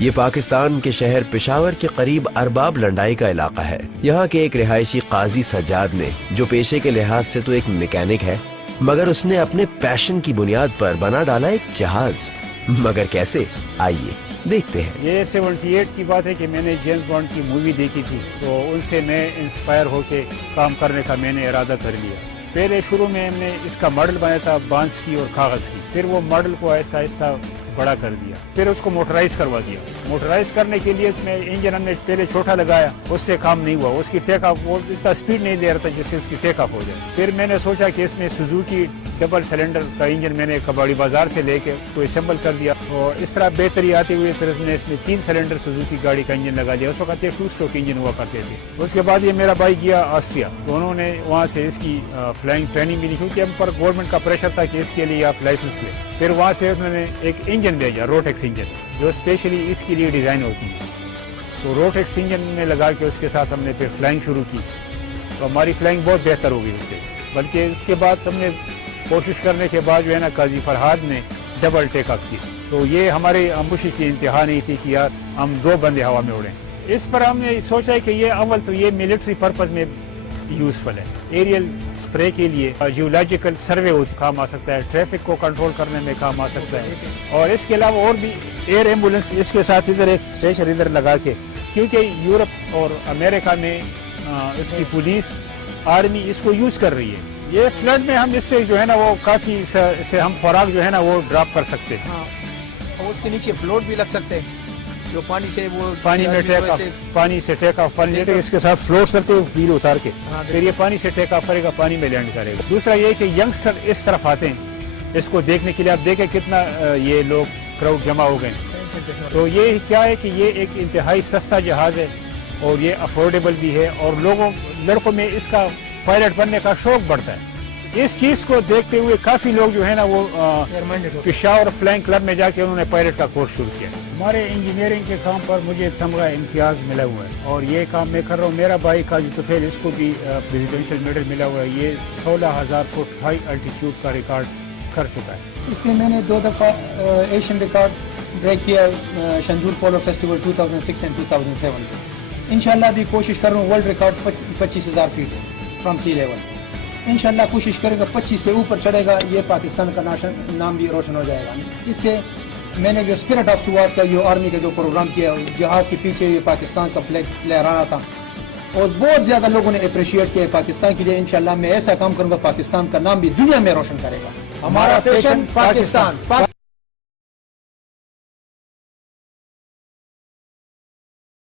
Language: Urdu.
یہ پاکستان کے شہر پشاور کے قریب ارباب لنڈائی کا علاقہ ہے۔ یہاں کے ایک رہائشی قاضی سجاد نے، جو پیشے کے لحاظ سے تو ایک میکینک ہے، مگر اس نے اپنے پیشن کی بنیاد پر بنا ڈالا ایک جہاز۔ مگر کیسے؟ آئیے دیکھتے ہیں۔ یہ 78 کی بات ہے کہ میں نے جیمز بانڈ کی مووی دیکھی تھی، تو ان سے میں انسپائر ہو کے کام کرنے کا میں نے ارادہ کر لیا۔ پہلے شروع میں ہم نے اس کا ماڈل بنایا تھا بانس کی اور کاغذ کی، پھر وہ ماڈل کو آہستہ آہستہ بڑا کر دیا، پھر اس کو موٹرائز کروا دیا۔ موٹرائز کرنے کے لیے میں انجن ہم نے پہلے چھوٹا لگایا، اس سے کام نہیں ہوا، اس کی ٹیک آف وہ اتنا اسپیڈ نہیں دے رہا تھا جس سے اس کی ٹیک آف ہو جائے۔ پھر میں نے سوچا کہ اس میں سوزوکی ڈبل سلنڈر کا انجن میں نے کباڑی بازار سے لے کے اس کو اسمبل کر دیا، اور اس طرح بہتری آتے ہوئے پھر اس میں 3 سلنڈر سوزوکی گاڑی کا انجن لگا دیا۔ اس وقت یہ 2 اسٹروک انجن ہوا کرتے تھے۔ اس کے بعد یہ میرا بھائی گیا آسٹریا، تو انہوں نے وہاں سے اس کی فلائنگ ٹریننگ ملی، کیونکہ ہم پر گورنمنٹ کا پریشر تھا کہ اس کے لیے آپ لائسنس لیں۔ پھر وہاں سے انہوں نے ایک انجن بھیجا، روٹیکس انجن، جو اسپیشلی اس کے لیے ڈیزائن ہوتی ہے۔ تو روٹیکس انجن میں لگا کے اس کے ساتھ ہم نے پھر فلائنگ شروع کی، تو ہماری فلائنگ بہت بہتر ہو گئی اس سے۔ بلکہ اس کے بعد ہم نے کوشش کرنے کے بعد جو ہے نا قاضی فرحاد نے ڈبل ٹیک آف کی، تو یہ ہمارے امبوشی کی انتہا نہیں تھی کہ یار ہم 2 بندے ہوا میں اڑیں۔ اس پر ہم نے سوچا کہ یہ اول تو یہ ملٹری پرپز میں یوزفل ہے، ایریل اسپرے کے لیے، جیولوجیکل سروے کام آ سکتا ہے، ٹریفک کو کنٹرول کرنے میں کام آ سکتا ہے، اور اس کے علاوہ اور بھی ایئر ایمبولینس اس کے ساتھ ادھر ایک اسٹیشن ادھر لگا کے، کیونکہ یورپ اور امریکہ میں اس کی پولیس آرمی اس کو یوز کر رہی ہے۔ یہ فلڈ میں ہم اس سے جو ہے نا وہ کافی سے ہم خوراک جو ہے نا وہ ڈراپ کر سکتے ہیں، اور اس کے نیچے فلوٹ بھی لگ سکتے ہیں جو پانی سے وہ پانی میں ٹیک آف، پانی سے ٹیک آف، اس کے ساتھ فلوٹ کرتے ہوئے ویل اتار کے پھر یہ پانی سے ٹیک آف کرے گا، پانی میں لینڈ کرے گا۔ دوسرا یہ کہ ینگسٹر اس طرف آتے ہیں اس کو دیکھنے کے لیے، آپ دیکھیں کتنا یہ لوگ کراؤڈ جمع ہو گئے، تو یہ کیا ہے کہ یہ ایک انتہائی سستا جہاز ہے اور یہ افورڈیبل بھی ہے، اور لڑکوں میں اس کا پائلٹ بننے کا شوق بڑھتا ہے۔ اس چیز کو دیکھتے ہوئے کافی لوگ جو ہے نا وہ پشاور فلائنگ کلب میں جا کے انہوں نے پائلٹ کا کورس شروع کیا۔ ہمارے انجینئرنگ کے کام پر مجھے تمغہ امتیاز ملا ہوا ہے، اور یہ کام میں کر رہا ہوں۔ میرا بھائی قاضی طفیل، اس کو بھی پریزیڈنشل میڈل ملا ہوا ہے۔ یہ 16,000 فٹ ہائی الٹیٹیوڈ کا ریکارڈ کر چکا ہے۔ اس میں نے 2 دفعہ ایشین ریکارڈ بریک کیا، شندور پولو فیسٹیول 2006 اور 2007 میں۔ انشاءاللہ بھی کوشش کر رہا ہوں world record 25,000 feet from sea level. انشاءاللہ کوشش کرے گا 25 سے اوپر چڑھے گا، یہ پاکستان کا نام بھی روشن ہو جائے گا۔ اس سے میں نے جو اسپرٹ آف سوات کا جو آرمی کا جو پروگرام کیا، جہاز کے پیچھے یہ پاکستان کا فلیگ لہرانا تھا، اور بہت زیادہ لوگوں نے اپریشیٹ کیا پاکستان کے لیے۔ انشاءاللہ میں ایسا کام کروں گا، پاکستان کا نام بھی دنیا میں روشن کرے گا۔ ہمارا پیشن پاکستان۔